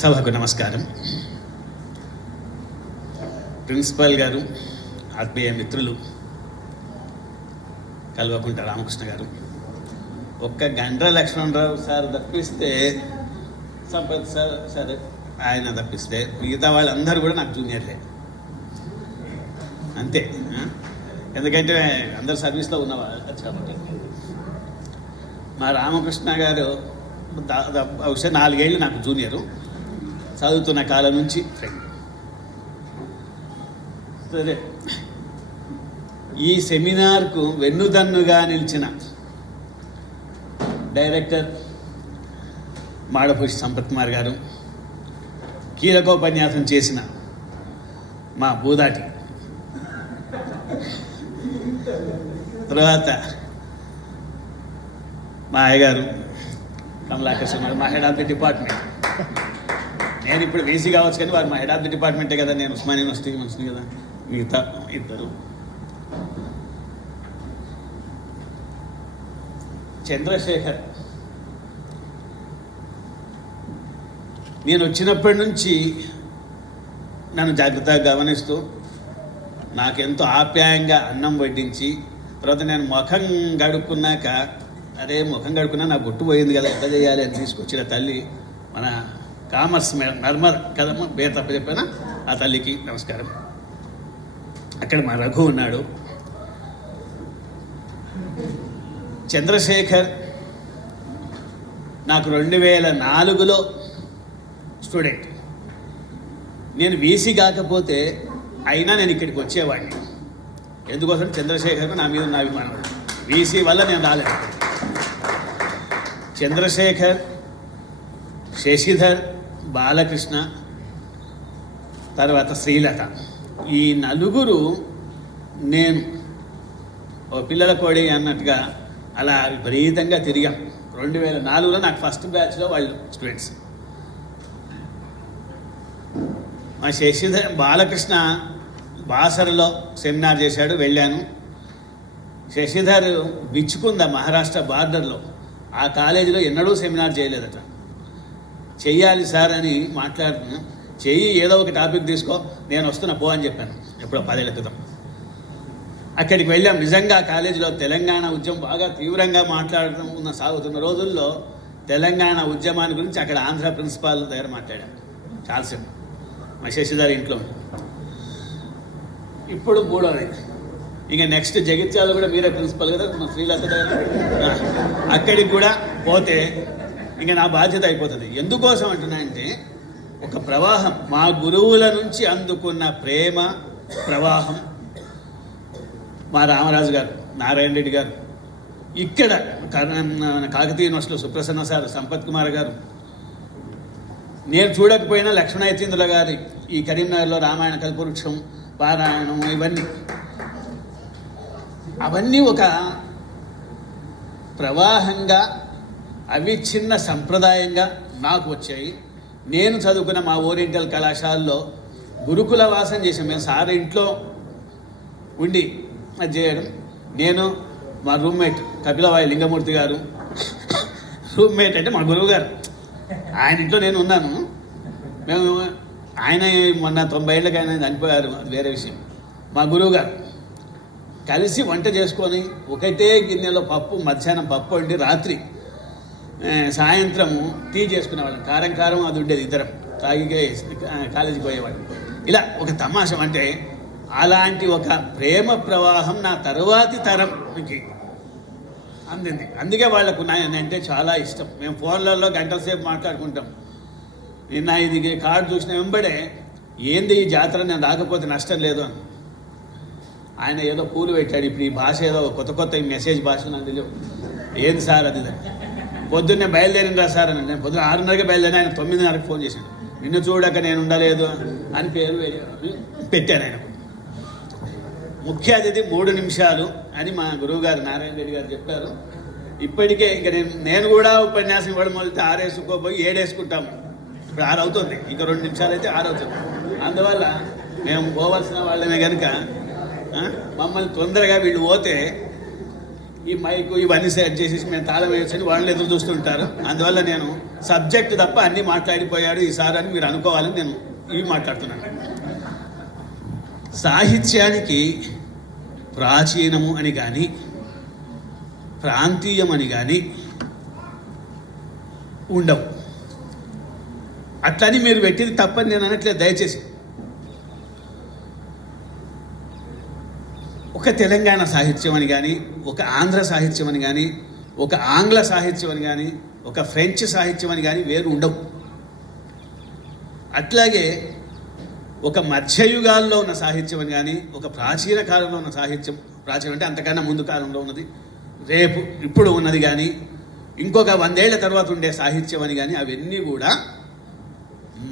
సభకు నమస్కారం. ప్రిన్సిపల్ గారు, ఆత్మీయ మిత్రులు కల్వకుంట రామకృష్ణ గారు, ఒక్క గండ్ర లక్ష్మణరావు సార్ తప్పిస్తే, సంపత్ సార్ సరే ఆయన తప్పిస్తే మిగతా వాళ్ళందరూ కూడా నాకు జూనియర్లే, అంతే. ఎందుకంటే అందరు సర్వీస్లో ఉన్నవాళ్ళు కాబట్టి. మా రామకృష్ణ గారు బహుశా 4 ఏళ్ళు నాకు జూనియరు, చదువుతున్న కాలం నుంచి ఫ్రెండ్. సరే, ఈ సెమినార్కు వెన్నుదన్నుగా నిలిచిన డైరెక్టర్ మాడపూసి సంపత్ కుమార్ గారు, కీలకోపన్యాసం చేసిన మా బూదాటి, తర్వాత మా అయ్యగారు కమలాకర్షణ, మా హెడ్ ఆఫ్ ది డిపార్ట్మెంట్. నేను ఇప్పుడు వీసీ కావచ్చు కానీ వారు మా హెడ్ ఆఫ్ ది డిపార్ట్మెంటే కదా, నేను ఉస్మాన్ యూనివర్సిటీ మనిషిని కదా. మిగతా ఇద్దరు చంద్రశేఖర్, నేను వచ్చినప్పటి నుంచి నన్ను జాగ్రత్తగా గమనిస్తూ నాకెంతో ఆప్యాయంగా అన్నం వడ్డించి, తర్వాత నేను ముఖం గడుక్కున్నాక, అరే ముఖం గడుక్కున్నా నా గుట్టు పోయింది కదా, ఎంత చేయాలి అని తీసుకొచ్చిన తల్లి మన కామర్స్ నర్మద కదమ్మ, పేరు తప్ప చెప్పానా, ఆ తల్లికి నమస్కారం. అక్కడ మా రఘు ఉన్నాడు. చంద్రశేఖర్ నాకు 2004లో స్టూడెంట్. నేను వీసీ కాకపోతే అయినా నేను ఇక్కడికి వచ్చేవాడిని. ఎందుకోసం? చంద్రశేఖర్ నా మీద ఉన్న అభిమానం. వీసీ వల్ల నేను రాలేదు. చంద్రశేఖర్, శశిధర్, బాలకృష్ణ, తర్వాత శ్రీలత, ఈ నలుగురు నేను ఓ పిల్లల కోడి అన్నట్టుగా అలా విపరీతంగా తిరిగాం. 2004లో నాకు ఫస్ట్ బ్యాచ్లో వాళ్ళు స్టూడెంట్స్. మా శశిధర్, బాలకృష్ణ బాసరలో సెమినార్ చేశాడు, వెళ్ళాను. శశిధర్ బిచ్చుకుంద మహారాష్ట్ర బార్డర్లో, ఆ కాలేజీలో ఎన్నడూ సెమినార్ చేయలేదట. చెయ్యాలి సార్ అని మాట్లాడుతున్నాను. చెయ్యి, ఏదో ఒక టాపిక్ తీసుకో, నేను వస్తున్నా పో అని చెప్పాను ఎప్పుడో 10 ఏళ్ల క్రితం. అక్కడికి వెళ్ళాం. నిజంగా కాలేజీలో తెలంగాణ ఉద్యమం బాగా తీవ్రంగా సాగుతున్న రోజుల్లో తెలంగాణ ఉద్యమాన్ని గురించి అక్కడ ఆంధ్ర ప్రిన్సిపాల్ దగ్గర మాట్లాడాను చాలాసేపు. మా శశిధర్ ఇంట్లో. ఇప్పుడు 3వది, ఇంకా నెక్స్ట్ జగిత్యాల కూడా మీరే ప్రిన్సిపల్ కదా, మా శ్రీలత దగ్గర. అక్కడికి కూడా పోతే ఇంకా నా బాధ్యత అయిపోతుంది. ఎందుకోసం అంటున్నా అంటే, ఒక ప్రవాహం, మా గురువుల నుంచి అందుకున్న ప్రేమ ప్రవాహం. మా రామరాజు గారు, నారాయణ రెడ్డి గారు, ఇక్కడ కాకతీయ యూనివర్సిటీలో సుప్రసన్న సార్, సంపత్ కుమార్ గారు, నేను చూడకపోయినా లక్ష్మణ యతీంద్రుల గారి ఈ కరీంనగర్లో రామాయణ కల్పవృక్షం పారాయణం, అవన్నీ ఒక ప్రవాహంగా, అవిచ్ఛిన్న సంప్రదాయంగా నాకు వచ్చాయి. నేను చదువుకున్న మా ఓరియంటల్ కళాశాలలో గురుకుల వాసం చేసాం. మేము సార్ ఇంట్లో ఉండి అది చేయడం. నేను, మా రూమ్మేట్ కపిలవాయి లింగమూర్తి గారు, రూమ్మేట్ అంటే మా గురువు గారు, ఆయన ఇంట్లో నేను ఉన్నాను. మేము, ఆయన మొన్న 90 ఏళ్ళకి ఆయన చనిపోయారు, అది వేరే విషయం. మా గురువు గారు కలిసి వంట చేసుకొని ఒకటే గిన్నెలో పప్పు, మధ్యాహ్నం పప్పు వండి రాత్రి సాయంత్రము టీ చేసుకునేవాళ్ళం. కారం కారం అది ఉండేది, ఇద్దరం తాగిగే కాలేజీకి పోయేవాళ్ళం. ఇలా ఒక తమాషం. అంటే అలాంటి ఒక ప్రేమ ప్రవాహం నా తరువాతి తరంకి అందింది. అందుకే వాళ్లకు అంటే చాలా ఇష్టం. మేము ఫోన్లలో గంటల సేపు మాట్లాడుకుంటాం. నిన్న ఇది కార్డు చూసిన వెంబడే, ఏంది ఈ జాతర, నేను రాకపోతే నష్టం లేదు అని. ఆయన ఏదో పూలు పెట్టాడు. ఇప్పుడు ఈ భాష ఏదో కొత్త ఈ మెసేజ్ భాష నాకు తెలియదు. ఏంది సార్ అది? పొద్దున్నే బయలుదేరిందా సార్ అని. నేను పొద్దున్న 6:30కి బయలుదేరి, ఆయన 9:30కి ఫోన్ చేశాను. నిన్ను చూడక నేను ఉండలేదు అని పేరు పెట్టాను ఆయనకు. ముఖ్య అతిథి 3 నిమిషాలు అని మా గురువు గారు నారాయణ రెడ్డి గారు చెప్పారు. ఇప్పటికే ఇంకా నేను కూడా ఉపన్యాసం ఇవ్వడం మొదలైతే 6 వేసుకోబోయి 7 వేసుకుంటాము. ఇప్పుడు 6 అవుతుంది, ఇంకా 2 నిమిషాలు అయితే 6 అవుతుంది. అందువల్ల మేము పోవలసిన వాళ్ళమే కనుక మమ్మల్ని తొందరగా వీళ్ళు పోతే ఈ మైకు ఇవన్నీ సెట్ చేసేసి మేము తాళం వేసి వాళ్ళు ఎదురు చూస్తుంటారు. అందువల్ల నేను సబ్జెక్టు తప్ప అన్నీ మాట్లాడిపోయాడు ఈసారి అని మీరు అనుకోవాలని నేను ఇవి మాట్లాడుతున్నాను. సాహిత్యానికి ప్రాచీనము అని కానీ ప్రాంతీయం అని కానీ ఉండవు. అట్లని మీరు పెట్టింది తప్పని నేను అనట్లేదు. దయచేసి ఒక తెలంగాణ సాహిత్యం అని కానీ, ఒక ఆంధ్ర సాహిత్యం అని కానీ, ఒక ఆంగ్ల సాహిత్యం అని కానీ, ఒక ఫ్రెంచ్ సాహిత్యం అని కానీ వేరు ఉండవు. అట్లాగే ఒక మధ్యయుగాల్లో ఉన్న సాహిత్యం అని కానీ, ఒక ప్రాచీన కాలంలో ఉన్న సాహిత్యం, ప్రాచీనం అంటే అంతకన్నా ముందు కాలంలో ఉన్నది, రేపు ఇప్పుడు ఉన్నది కానీ, ఇంకొక 100 ఏళ్ల తర్వాత ఉండే సాహిత్యం అని కానీ, అవన్నీ కూడా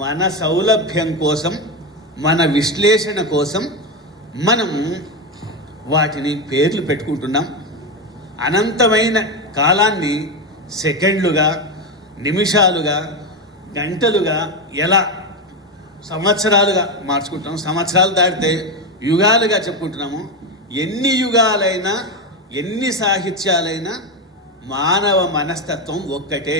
మన సౌలభ్యం కోసం, మన విశ్లేషణ కోసం మనము వాటిని పేర్లు పెట్టుకుంటున్నాం. అనంతమైన కాలాన్ని సెకండ్లుగా, నిమిషాలుగా, గంటలుగా, ఎలా సంవత్సరాలుగా మార్చుకుంటున్నాం. సంవత్సరాలు దాటితే యుగాలుగా చెప్పుకుంటున్నాము. ఎన్ని యుగాలైనా, ఎన్ని సాహిత్యాలైనా మానవ మనస్తత్వం ఒక్కటే.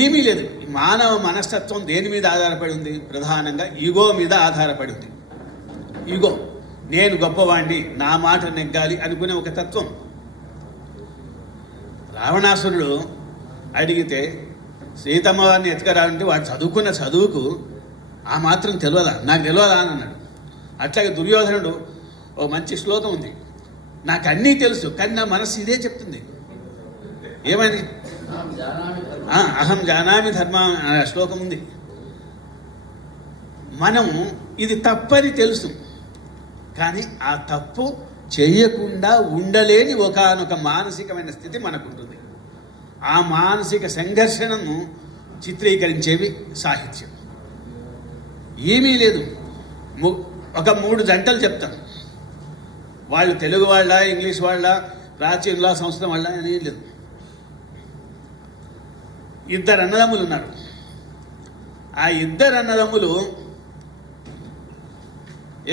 ఏమీ లేదు. మానవ మనస్తత్వం దేని మీద ఆధారపడి ఉంది? ప్రధానంగా ఈగో మీద ఆధారపడి ఉంది. ఈగో, నేను గొప్పవాణ్ణి, నా మాట నెగ్గాలి అనుకునే ఒక తత్వం. రావణాసురుడు అడిగితే సీతమ్మ వారిని ఎత్తుకరాలంటే వాడు చదువుకున్న చదువుకు ఆ మాత్రం తెలియదా, నాకు తెలియదా అని అన్నాడు. అట్లాగే దుర్యోధనుడు ఓ మంచి శ్లోకం ఉంది, నాకు అన్నీ తెలుసు కానీ నా మనసు ఇదే చెప్తుంది. ఏమని? అహం జానామి ధర్మ శ్లోకం ఉంది. మనము ఇది తప్పని తెలుసు, కానీ ఆ తప్పు చేయకుండా ఉండలేని ఒకానొక మానసికమైన స్థితి మనకుంటుంది. ఆ మానసిక సంఘర్షణను చిత్రీకరించేవి సాహిత్యం. ఏమీ లేదు. ఒక 3 జంటలు చెప్తాను. వాళ్ళు తెలుగు వాళ్ళ, ఇంగ్లీష్ వాళ్ళ, ప్రాచీనుల, సంస్కృతం వాళ్ళ అని లేదు. 2 అన్నదమ్ములు ఉన్నారు. ఆ 2 అన్నదమ్ములు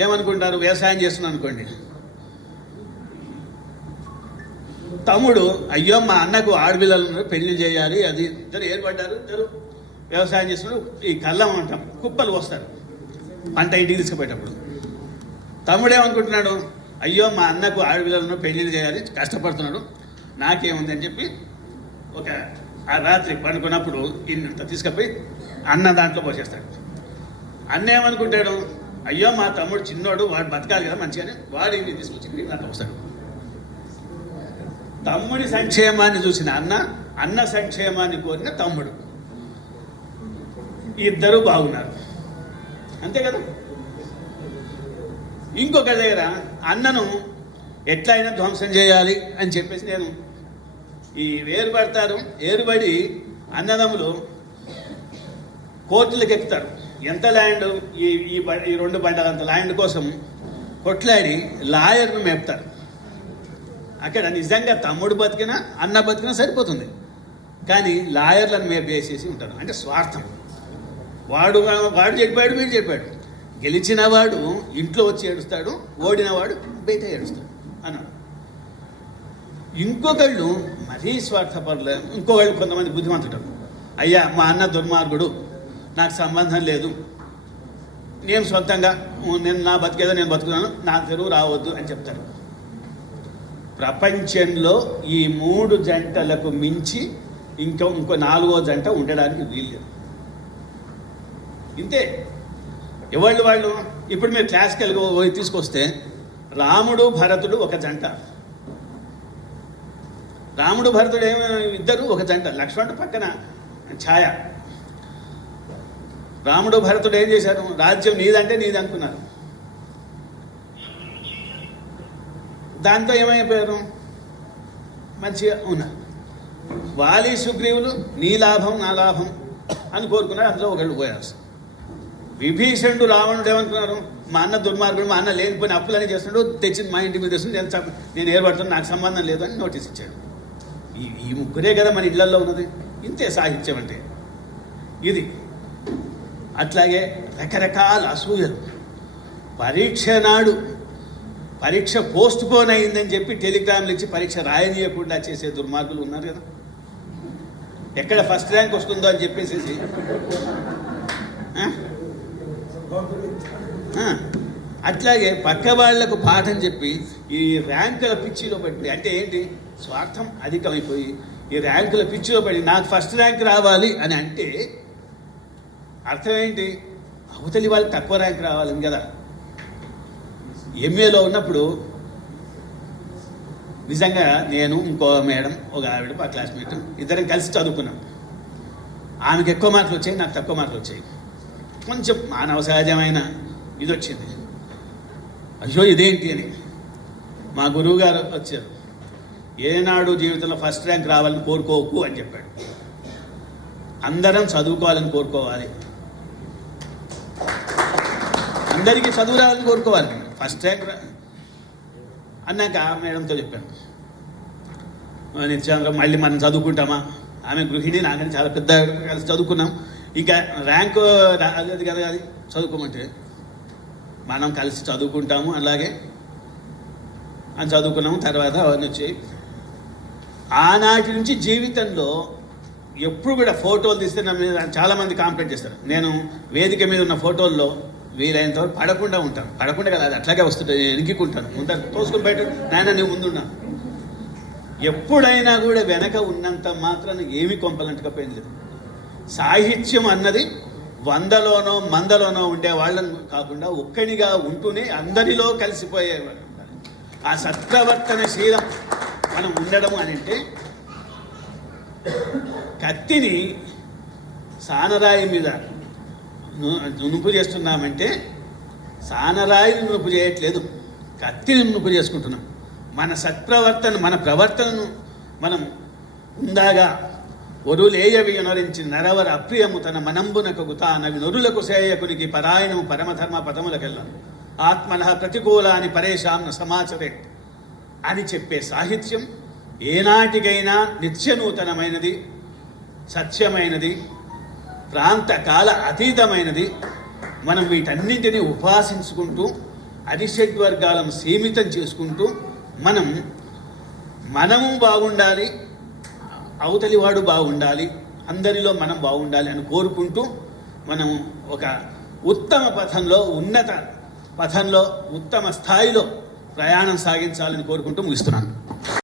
ఏమనుకుంటారు? వ్యవసాయం చేస్తున్నారు అనుకోండి. తమ్ముడు, అయ్యో మా అన్నకు ఆడపిల్లలు ఉన్నారు, పెళ్లి చేయాలి, అది ఇద్దరు ఏర్పడ్డారు, ఇద్దరు వ్యవసాయం చేస్తున్నారు. ఈ కళ్ళం అంటాం, కుప్పలు వస్తారు పంట ఇంటికి తీసుకుపోయేటప్పుడు. తమ్ముడేమనుకుంటున్నాడు? అయ్యో మా అన్నకు ఆడపిల్లలు ఉన్నారు, పెళ్లి చేయాలి, కష్టపడుతున్నాడు, నాకేముంది అని చెప్పి ఒక ఆ రాత్రి పండుకున్నప్పుడు ఇంత తీసుకుపోయి అన్న దాంట్లో పోసేస్తాడు. అన్న ఏమనుకుంటాడు? అయ్యో మా తమ్ముడు చిన్నోడు, వాడు బతకాలి కదా మంచిగానే, వాడు ఇంటికి తీసుకొచ్చి దాంట్లో వస్తాడు. తమ్ముడి సంక్షేమాన్ని చూసిన అన్న, అన్న సంక్షేమాన్ని కోరిన తమ్ముడు, ఇద్దరు బాగున్నారు. అంతే కదా. ఇంకొక దగ్గర అన్నను ఎట్లయినా ధ్వంసం చేయాలి అని చెప్పేసి నేను ఈ ఏర్పడతారు. ఏర్పడి అన్నదమ్ములు కోర్టులకు ఎక్కుతారు. ఎంత ల్యాండ్, ఈ 2 బండలు అంత ల్యాండ్ కోసం కొట్లాడి లాయర్ను మేపుతారు. అక్కడ నిజంగా తమ్ముడు బతికినా అన్న బతికినా సరిపోతుంది, కానీ లాయర్లను మేపేసేసి ఉంటారు. అంటే స్వార్థం. వాడు చెప్పాడు, వీడు చెప్పాడు. గెలిచిన వాడు ఇంట్లో వచ్చి ఏడుస్తాడు, ఓడినవాడు బయట ఏడుస్తాడు అన్నాడు. ఇంకొకళ్ళు మరీ స్వార్థపరులు. ఇంకొకళ్ళు కొంతమంది బుద్ధిమంతుడు, అయ్యా మా అన్న దుర్మార్గుడు, నాకు సంబంధం లేదు, నేను సొంతంగా నేను నా బతికేదో నేను బతుకున్నాను, నా తెరువు రావద్దు అని చెప్తారు. ప్రపంచంలో ఈ 3 జంటలకు మించి ఇంకో 4వ జంట ఉండడానికి వీల్లేదు. ఇంతే. వాళ్ళు ఇప్పుడు మీరు క్లాసికల్ తీసుకొస్తే రాముడు భరతుడు ఒక జంట, రాముడు భరతుడు ఇద్దరు ఒక జంట, లక్ష్మణుడు పక్కన ఛాయ. రాముడు భరతుడు ఏం చేశారు? రాజ్యం నీదంటే నీది అనుకున్నారు. దాంతో ఏమైపోయారు? మంచిగా ఉన్నారు. వాలి సుగ్రీవులు నీ లాభం నా లాభం అని కోరుకున్నారు, అందులో ఒకళ్ళు పోయారు. విభీషణుడు రావణుడు ఏమనుకున్నారు? మా అన్న దుర్మార్గుడు, మా అన్న లేనిపోయిన అప్పులని చేస్తున్నాడు, తెచ్చింది మా ఇంటి మీద తెస్తుంది, నేను ఏర్పడుతున్నా, నాకు సంబంధం లేదు అని నోటీస్ ఇచ్చాడు. ఈ ముగ్గురే కదా మన ఇళ్లలో ఉన్నది. ఇంతే సాహిత్యం అంటే ఇది. అట్లాగే రకరకాల అసూయలు. పరీక్ష నాడు పరీక్ష పోస్ట్ పోన్ అయిందని చెప్పి టెలిగ్రామ్లు ఇచ్చి పరీక్ష రాయనీయకుండా చేసే దుర్మార్గులు ఉన్నారు కదా. ఎక్కడ ఫస్ట్ ర్యాంక్ వస్తుందో అని చెప్పేసి అట్లాగే పక్క వాళ్లకు పాఠం చెప్పి ఈ ర్యాంకుల పిచ్చిలో పడి, అంటే ఏంటి, స్వార్థం అధికమైపోయి ఈ ర్యాంకుల పిచ్చిలో పడి నాకు ఫస్ట్ ర్యాంక్ రావాలి అని అంటే అర్థం ఏంటి, అవతలి వాళ్ళు తక్కువ ర్యాంక్ రావాలని కదా. ఎంఏలో ఉన్నప్పుడు నిజంగా నేను ఇంకో మేడం, ఒక ఆవిడ మా క్లాస్మేట్, ఇద్దరం కలిసి చదువుకున్నాం. ఆమెకు ఎక్కువ మార్కులు వచ్చాయి, నాకు తక్కువ మార్కులు వచ్చాయి. కొంచెం మానవ సహజమైన ఇది వచ్చింది. అయ్యో ఇదేంటి అని మా గురువు గారు వచ్చారు. ఏనాడు జీవితంలో ఫస్ట్ ర్యాంక్ రావాలని కోరుకోకు అని చెప్పాడు. అందరం చదువుకోవాలని కోరుకోవాలి, అందరికీ చదువు రావాలని కోరుకోవాలి. ఫస్ట్ ర్యాంక్ అన్నాక మేడంతో చెప్పాను, నిత్యాంగా మళ్ళీ మనం చదువుకుంటామా, ఆమె గృహిణి, నాకని చాలా పెద్ద కలిసి చదువుకున్నాం, ఇక ర్యాంకు రాలేదు కదా అది చదువుకోమంటే మనం కలిసి చదువుకుంటాము, అలాగే అని చదువుకున్నాము. తర్వాత అవన్నీ వచ్చాయి. ఆనాటి నుంచి జీవితంలో ఎప్పుడు కూడా ఫోటోలు తీస్తే నా మీద చాలామంది కాంప్లైంట్ చేస్తారు. నేను వేదిక మీద ఉన్న ఫోటోల్లో వీలైనంత వరకు పడకుండా ఉంటాను. పడకుండా కదా, అది అట్లాగే వస్తుంటుంది, నేను ఎనికికుంటాను, ఉంటాను, తోసుకుని బయట నాయన నువ్వు ముందున్నా. ఎప్పుడైనా కూడా వెనక ఉన్నంత మాత్రాన ఏమీ కొంపలంటకపోయింది లేదు. సాహిత్యం అన్నది 100లోనో 100లోనో ఉండే వాళ్ళని కాకుండా ఒక్కనిగా ఉంటూనే అందరిలో కలిసిపోయేవాళ్ళు. ఆ సత్ప్రవర్తనశీలం మనం ఉండడం అని అంటే, కత్తిని సానరాయి మీద నునుపు చేస్తున్నామంటే సానరాయిని నునుపు చేయట్లేదు, కత్తిని నునుపు చేసుకుంటున్నాం. మన సత్ప్రవర్తన, మన ప్రవర్తనను మనం ఉందాగా ఒరులేయవి యునరించి నరవర అప్రియము తన మనంబునకు గుతానవి నొరులకు సేయకునికి పరాయణము పరమధర్మ పదములకెళ్ళ ఆత్మన ప్రతికూలాని పరేషాంన సమాచరే అని చెప్పే సాహిత్యం ఏనాటికైనా నిత్యనూతనమైనది, సత్యమైనది, ప్రాంతకాల అతీతమైనది. మనం వీటన్నింటినీ ఉపాసించుకుంటూ అరిషడ్వర్గాలను సీమితం చేసుకుంటూ మనము బాగుండాలి, అవతలి వాడు బాగుండాలి, అందరిలో మనం బాగుండాలి అని కోరుకుంటూ మనం ఒక ఉత్తమ పథంలో, ఉన్నత పథంలో, ఉత్తమ స్థాయిలో ప్రయాణం సాగించాలని కోరుకుంటూ ముగిస్తున్నాను.